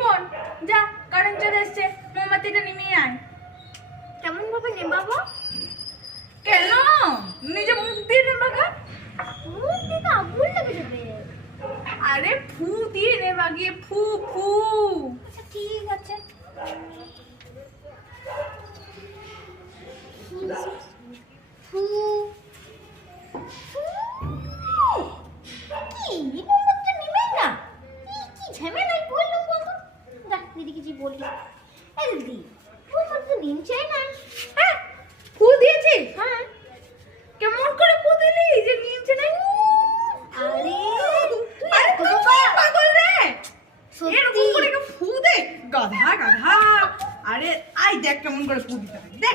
বোন যা, কারেন্ট চলে এসছে, মোমবাতিটা নিমিয়ে আয়। কেমন ভাবে নেবাবো? কেন? নিজে মুখ দিয়ে নেবাগা। মুখ দিকে আগুন লেগে যাবে। আরে ফু দিয়ে নেবা গিয়ে, ফু ফু। আচ্ছা ঠিক আছে। ফু ফু। কি মোমবাতিটা নিবে না? কি ঝামেলায় পড়লাম বলতো? দেখ দিদিকে যে বলি, এই দিদি মোমবাতি নিমছে না। হ্যাঁ, ফু দিয়েছিস? হ্যাঁ। কেমন করে ফু দিলি যে নিচে নাই? আরে তুই আরে এত তুই বোকা। কি পাগল রে? সত্যি। এরকম করে কেউ ফু দে? গাধা গাধা। আরে আই দেখ কেমন করে ফু দিতে হয়। দেখ।